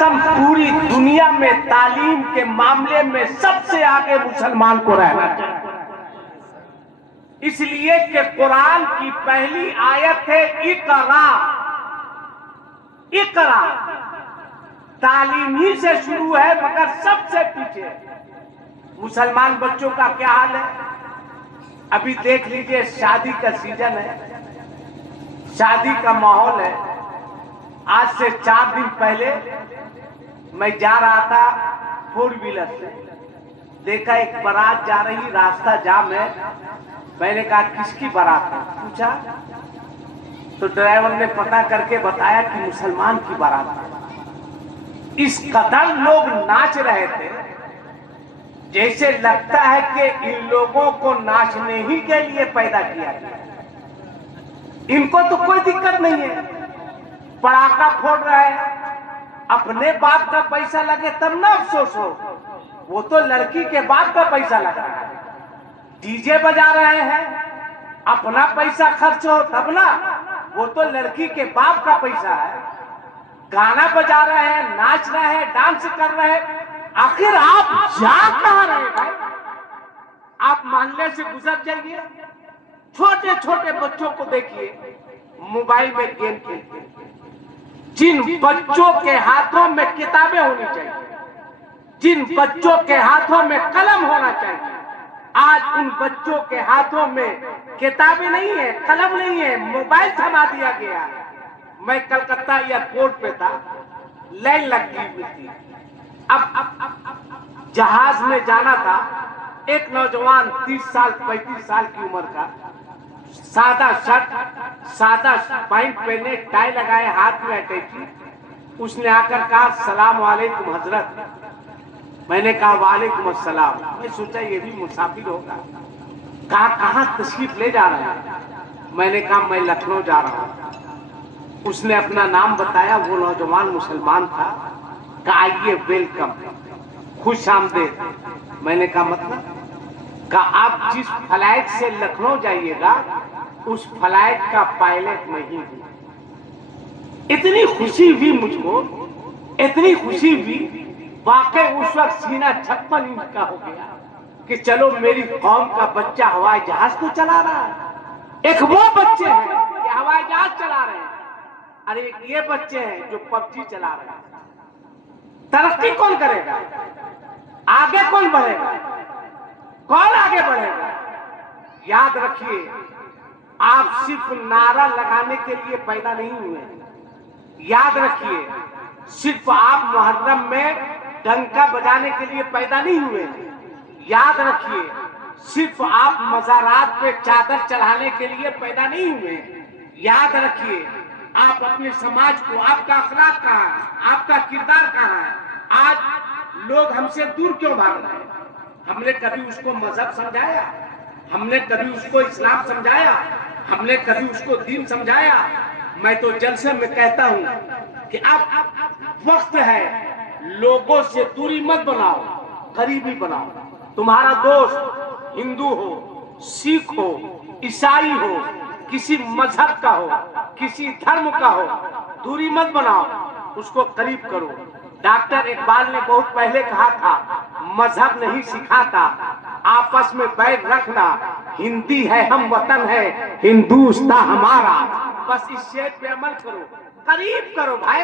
पूरी दुनिया में तालीम के मामले में सबसे आगे मुसलमान को रहना चाहिए, इसलिए कि कुरान की पहली आयत है इकरा। इकरा तालीम ही से शुरू है, मगर सबसे पीछे मुसलमान बच्चों का क्या हाल है। अभी देख लीजिए, शादी का सीजन है, शादी का माहौल है। आज से 4 दिन पहले मैं जा रहा था 4 व्हीलर से, देखा एक बारात जा रही, रास्ता जाम है। मैंने कहा किसकी बारात है, पूछा तो ड्राइवर ने पता करके बताया कि मुसलमान की बारात है। इस कदर लोग नाच रहे थे, जैसे लगता है कि इन लोगों को नाचने ही के लिए पैदा किया गया। इनको तो कोई दिक्कत नहीं है, पटाखा फोड़ रहे हैं, अपने बाप का पैसा लगे तब ना अफसोस हो। वो तो लड़की के बाप का पैसा लग रहा है, डीजे बजा रहे हैं, अपना पैसा खर्च हो तब ना। वो तो लड़की के बाप का पैसा है, गाना बजा रहे हैं, नाच रहे हैं, डांस कर रहे हैं। आखिर आप जा कहां रहे भाई? आप मोहल्ले से गुजर जाइए, छोटे छोटे बच्चों को देखिए मोबाइल में गेम खेलते। जिन बच्चों के हाथों में किताबें होनी चाहिए, जिन बच्चों के हाथों में कलम होना चाहिए, आज उन बच्चों के हाथों में किताबें नहीं है, कलम नहीं है, मोबाइल थमा दिया गया। मैं कलकत्ता एयरपोर्ट पे था, लाइन लगी हुई थी। अब जहाज में जाना था, एक नौजवान 30 साल 35 साल की उम्र का, सादा शर्ट, सादा पैंट पहने, टाई लगाए, हाथ में अटैची। उसने आकर कहा सलाम वालेकुम हजरत। मैंने कहा वालेकुम अस्सलाम। मैं सोचा ये भी मुसाफिर होगा। कहा कहां तशरीफ ले जा रहे हैं? मैंने कहा मैं लखनऊ जा रहा हूं। उसने अपना नाम बताया, वो नौजवान मुसलमान था। कहा आइए, वेलकम, खुश आमदेद। मैंने कहा मतलब? कहा आप जिस फ्लाइट से लखनऊ जाइएगा उस फ्लाइट का पायलट मैं ही हूं। इतनी खुशी हुई मुझको, इतनी खुशी हुई, वाकई उस वक्त सीना 56 इंच का हो गया कि चलो मेरी कौम का बच्चा हवाई जहाज तो चला रहा है। एक वो बच्चे हैं कि हवाई जहाज चला रहे हैं, अरे एक ये बच्चे हैं जो पबजी चला रहे हैं। तरक्की कौन करेगा? आगे कौन बढ़ेगा? कौन आगे बढ़ेगा? याद रखिए, आप सिर्फ नारा लगाने के लिए पैदा नहीं हुए। याद रखिए, सिर्फ आप मुहर्रम में डंका बजाने के लिए पैदा नहीं हुए। याद रखिए, सिर्फ आप मज़ारात पे चादर चढ़ाने के लिए पैदा नहीं हुए। याद रखिए, आप अपने समाज को, आपका अखलाक कहाँ है, आपका किरदार कहाँ है? आज लोग हमसे दूर क्यों भाग रहे हैं? हमने कभी उसको मजहब समझाया? हमने कभी उसको इस्लाम समझाया? हमने कभी उसको दीन समझाया? मैं तो जलसे में कहता हूं कि अब वक्त है, लोगों से दूरी मत बनाओ, करीबी बनाओ। तुम्हारा दोस्त हिंदू हो, सिख हो, ईसाई हो, किसी मजहब का हो, किसी धर्म का हो, दूरी मत बनाओ, उसको करीब करो। डॉक्टर इकबाल ने बहुत पहले कहा था, मजहब नहीं सिखाता, आपस में बैर रखना, हिंदी है हम वतन है, हिंदुस्तान हमारा। बस इस शेर पे अमल करो, करीब करो भाई,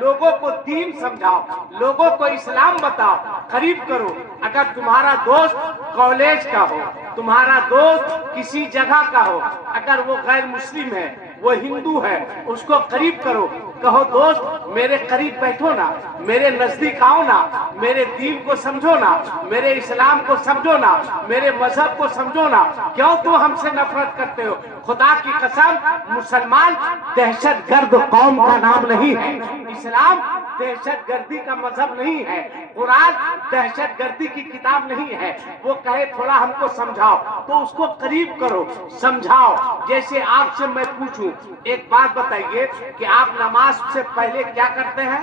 लोगों को दीन समझाओ, लोगों को इस्लाम बताओ, करीब करो। अगर तुम्हारा दोस्त कॉलेज का हो, तुम्हारा दोस्त किसी जगह का हो, अगर वो गैर मुस्लिम है, वो हिंदू है, उसको करीब करो। कहो दोस्त मेरे करीब बैठो ना, मेरे नजदीक आओ ना, मेरे दीन को समझो ना, मेरे इस्लाम को समझो ना, मेरे मजहब को समझो ना। क्यों तुम हमसे नफरत करते हो? खुदा की कसम, मुसलमान दहशतगर्द कौम का नाम नहीं है, इस्लाम दहशतगर्दी का मजहब नहीं है, कुरान दहशतगर्दी की किताब नहीं है। वो कहे थोड़ा हमको समझाओ, तो उसको करीब करो, समझाओ। जैसे आपसे मैं पूछूं, एक बात बताइए कि आप नमाज से पहले क्या करते हैं?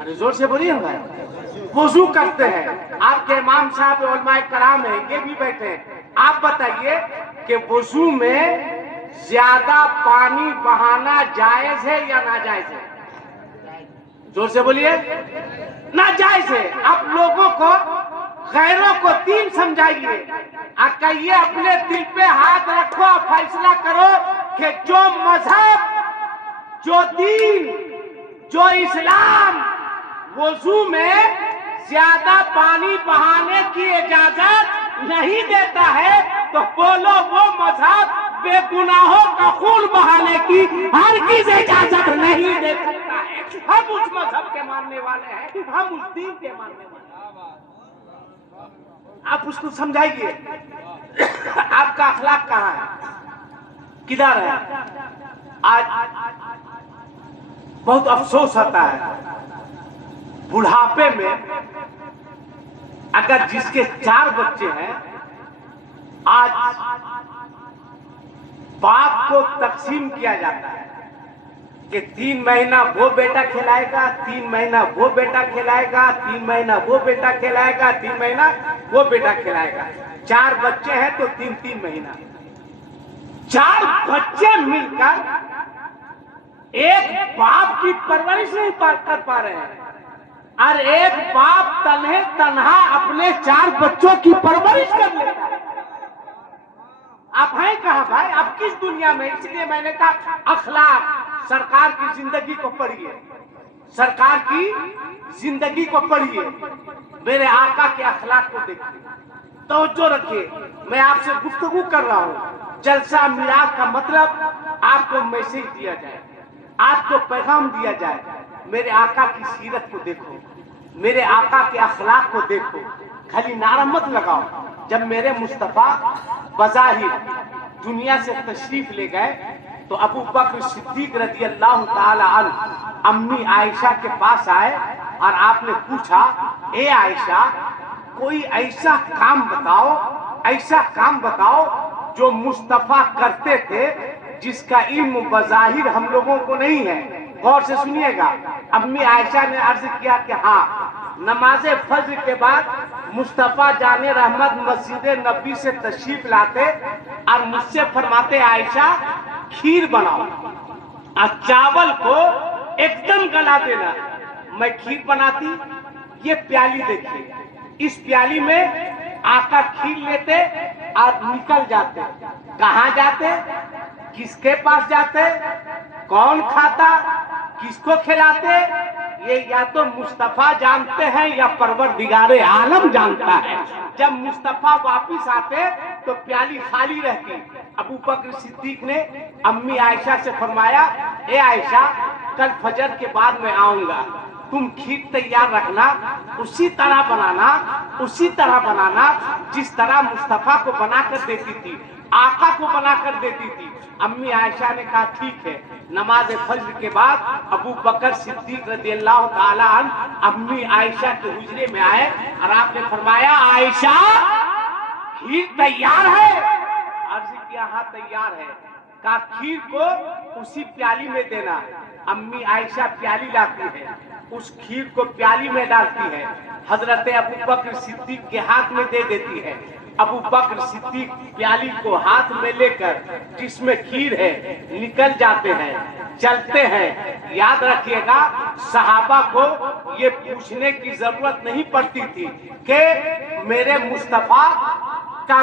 अरे जोर से बोलिए ना। वुजू करते हैं। आपके इमाम साहब उलमाए कराम हैं, ये भी बैठे हैं। आप बताइए कि वुजू में ज्यादा पानी बहाना जायज है या नाजायज है? जोर से बोलिए, नाजायज है। आप लोगों को, गैरों को दीन समझाइए और कहिए अपने दिल पे हाथ रखो, फैसला करो कि जो मजहब, जो दीन, जो इस्लाम वजू में ज्यादा पानी बहाने की इजाजत नहीं देता है, तो बोलो वो मजहब बेगुनाहों का खून बहाने की हरगिज़ इजाजत नहीं दे सकता है। हम उस मजहब के मानने वाले हैं, हम उस दीन के मानने वाले हैं। आप उसको समझाइए आपका अखलाक कहाँ है, किधर है। आज बहुत अफसोस होता है, बुढ़ापे में अगर जिसके 4 बच्चे हैं, आज बाप को तकसीम किया जाता है कि 3 महीना वो बेटा खिलाएगा, 3 महीना वो बेटा खिलाएगा, 3 महीना वो बेटा खिलाएगा, 3 महीना वो बेटा खिलाएगा। 4 बच्चे हैं तो 3-3 महीना। 4 बच्चे मिलकर एक बाप की परवरिश नहीं कर पा रहे हैं, और एक बाप तन्हे तन्हा अपने 4 बच्चों की परवरिश कर लेता है। आप हैं कहाँ भाई, आप किस दुनिया में। इसलिए मैंने कहा अखलाक, सरकार की जिंदगी को पढ़िए, सरकार की जिंदगी को पढ़िए, मेरे आका के अखलाक को देखिए, तवज्जो रखिए। मैं आपसे गुफ्तगू कर रहा हूँ, जलसा मिलाद का मतलब आपको मैसेज दिया जाए, आपको पैगाम दिया जाए। मेरे आका की सीरत को देखो, मेरे आका के अखलाक को देखो, खाली नारा मत लगाओ। जब मेरे मुस्तफा बज़ाहिर दुनिया से तशरीफ ले गए तो अबू बकर सिद्दीक रज़ी अल्लाह ताला अन्हु अम्मी आयशा के पास आए और आपने पूछा, ए आयशा, कोई ऐसा काम बताओ, ऐसा काम बताओ जो मुस्तफा करते थे जिसका इल्म बज़ाहिर हम लोगों को नहीं है। गौर से सुनिएगा। अम्मी आयशा ने अर्ज किया कि हाँ, नमाज फज्र के बाद मुस्तफा जाने रहमत मस्जिद नबी से तशरीफ लाते और मुझसे फरमाते, आयशा खीर बनाओ और चावल को एकदम गला देना। मैं खीर बनाती, ये प्याली देखिए, इस प्याली में आका खीर लेते और निकल जाते। कहाँ जाते, किसके पास जाते, कौन खाता, किसको खिलाते, ये या तो मुस्तफा जानते हैं या परवरदिगारे आलम जानता है। जब मुस्तफा वापिस आते तो प्याली खाली रहती। अबू बकर सिद्दीक ने अम्मी आयशा से फरमाया, ए आयशा, कल फजर के बाद मैं आऊंगा, तुम खीर तैयार रखना, उसी तरह बनाना, उसी तरह बनाना जिस तरह मुस्तफा को बनाकर देती थी, आका को बनाकर देती थी। अम्मी आयशा ने कहा ठीक है। नमाज फज्र के बाद अबू बकर सिद्दीक रज़ियल्लाहु ताला अन्हु अम्मी आयशा के हुजरे में आए और आपने फरमाया, आयशा खीर तैयार है। अर्ज किया, हाँ तैयार है। कहा खीर को उसी प्याली में देना। अम्मी आयशा प्याली लाती है, उस खीर को प्याली में डालती है, हजरत अबू बकर सिद्दीक के हाथ में दे देती है। अबू बकर सिद्दीक प्याली को हाथ में लेकर जिसमें खीर है निकल जाते हैं, चलते हैं। याद रखिएगा, सहाबा को ये पूछने की जरूरत नहीं पड़ती थी कि मेरे मुस्तफा का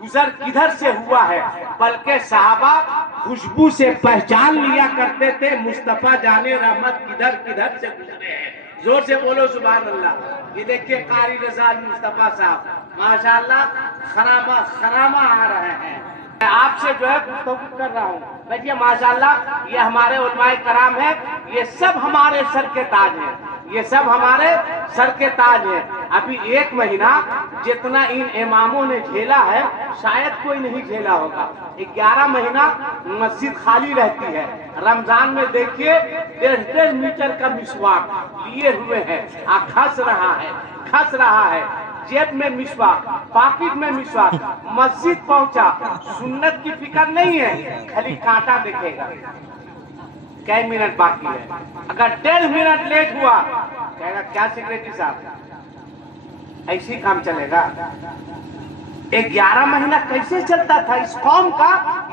गुजर किधर से हुआ है, बल्कि सहाबा खुशबू से पहचान लिया करते थे मुस्तफा जाने रहमत किधर किधर से गुजरे हैं। जोर से बोलो सुभान अल्लाह। ये देखिए कारी रज़ा मुस्तफा साहब, माशाअल्लाह खरामा आ रहे हैं। मैं आपसे जो है गुफ्तगू कर रहा हूँ। देखिए माशाअल्लाह, ये हमारे उलमाए कराम है, ये सब हमारे सर के ताज हैं, ये सब हमारे सर के ताज हैं। अभी 1 महीना जितना इन इमामों ने झेला है शायद कोई नहीं झेला होगा। 11 महीना मस्जिद खाली रहती है। रमजान में देखिए 1.5 मीटर का मिसवाक लिए हुए हैं, खस रहा है, जेब में मिसवाक, पॉकेट में मिसवाक, मस्जिद पहुंचा, सुन्नत की फिक्र नहीं है, खाली कांटा देखेगा कई मिनट बाकी है। अगर 1.5 मिनट लेट हुआ कहेगा क्या सेक्रेटरी साहब ऐसी काम चलेगा। 11 महीना कैसे चलता था इस कौम का,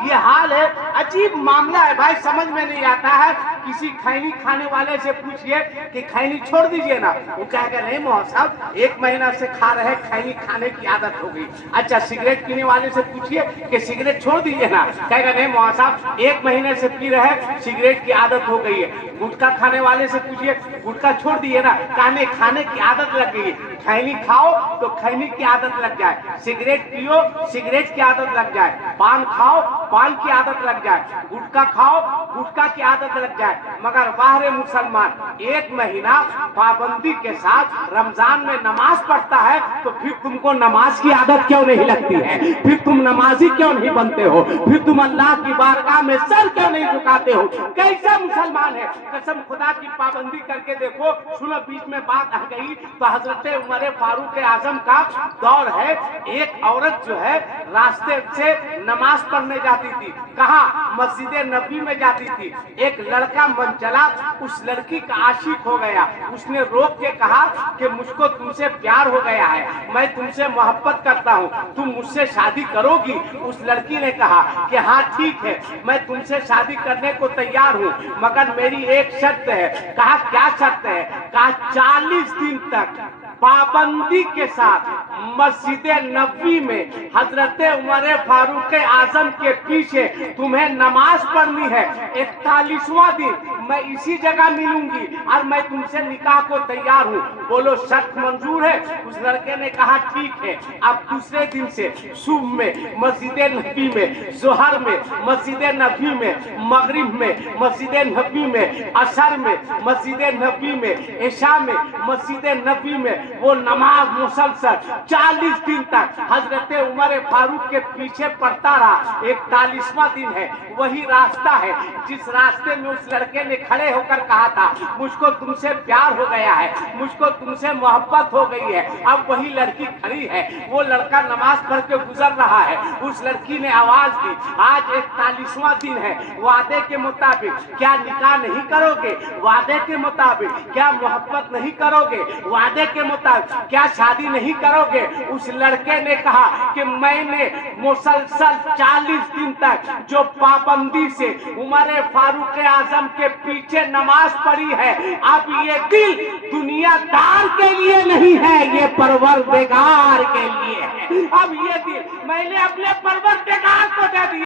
یہ حال ہے. عجیب معاملہ ہے بھائی, سمجھ میں نہیں آتا ہے. کسی کھینی کھانے والے سے پوچھئے کہ کھینی چھوڑ دیجئے نا, وہ کہے گا نہیں مولانا صاحب 1 مہینہ سے کھا رہے, کھینی کھانے کی عادت ہو گئی. اچھا سگریٹ پینے والے سے پوچھئے کہ سگریٹ چھوڑ دیجئے نا, کہے گا نہیں مولانا صاحب 1 مہینے سے پی رہے, سگریٹ کی عادت ہو گئی ہے. گٹکا کھانے والے سے پوچھئے گٹکا چھوڑ دیجئے نا, کھانے کی عادت لگ گئی ہے. کھینی کھاؤ تو کھینی کی عادت لگ جائے, سگریٹ پیو سگریٹ کی عادت لگ جائے, پان کھاؤ پان کی عادت لگ جائے, گٹکا کھاؤ گٹکا کی عادت لگ جائے. مگر باہر مسلمان 1 مہینہ پابندی کے ساتھ رمضان میں نماز پڑھتا ہے, تو پھر تم کو نماز کی عادت کیوں نہیں لگتی ہے؟ پھر تم نمازی کیوں نہیں بنتے ہو؟ پھر تم اللہ کی بارگاہ میں سر کیوں نہیں جھکاتے ہو؟ کیسا مسلمان ہے؟ قسم خدا کی پابندی کر کے دیکھو. سنو بیچ میں بات آ گئی تو حضرت عمر فاروق اعظم کا دور ہے. ایک عورت جو ہے راستے سے نماز پڑھنے جاتی تھی. کہاں؟ مسجد نبی میں جاتی تھی. ایک لڑکا من چلا, اس لڑکی کا عاشق ہو گیا. اس نے روک کے کہا کہ مجھ کو تم سے پیار ہو گیا ہے, میں تم سے محبت کرتا ہوں, تم مجھ سے شادی کرو گی؟ اس لڑکی نے کہا کہ ہاں ٹھیک ہے, میں تم سے شادی کرنے کو تیار ہوں, مگر میری ایک شرط ہے. کہا کیا شرط ہے؟ کہا 40 دن تک پابندی کے ساتھ مسجد نبوی میں حضرت عمر فاروق اعظم کے پیچھے تمہیں نماز پڑھنی ہے. 41واں دن میں اسی جگہ ملوں گی اور میں تم سے نکاح کو تیار ہوں. بولو شرط منظور ہے؟ اس لڑکے نے کہا ٹھیک ہے. اب دوسرے دن سے صبح میں مسجد نبوی میں, ظہر میں مسجد نبوی میں, مغرب میں مسجد نبوی میں, عصر میں مسجد نبوی میں, عشاء میں مسجد نبوی میں وہ نماز مسلسل 40 دن تک حضرت عمر فاروق کے پیچھے پڑتا رہا. 41واں دن ہے, وہی راستہ ہے جس راستے میں اس لڑکے نے کھڑے ہو کر کہا تھا مجھ کو تم سے پیار ہو گیا ہے, مجھ کو تم سے محبت ہو گئی ہے. اب وہی لڑکی کھڑی ہے, وہ لڑکا نماز پڑھ کے گزر رہا ہے. اس لڑکی نے آواز دی آج 41واں دن ہے, وعدے کے مطابق کیا نکاح نہیں کرو گے؟ وعدے کے مطابق کیا محبت نہیں کرو گے؟ وعدے کے مطابق کیا شادی نہیں کرو گے؟ اس لڑکے نے کہا کہ میں نے مسلسل 40 دن تک جو پابندی سے عمر فاروق اعظم کے پیچھے نماز پڑھی ہے, اب یہ دل دنیا دار کے لیے نہیں ہے, یہ پروردگار کے لیے ہے. اب یہ دل میں نے اپنے پروردگار کو دے دیا.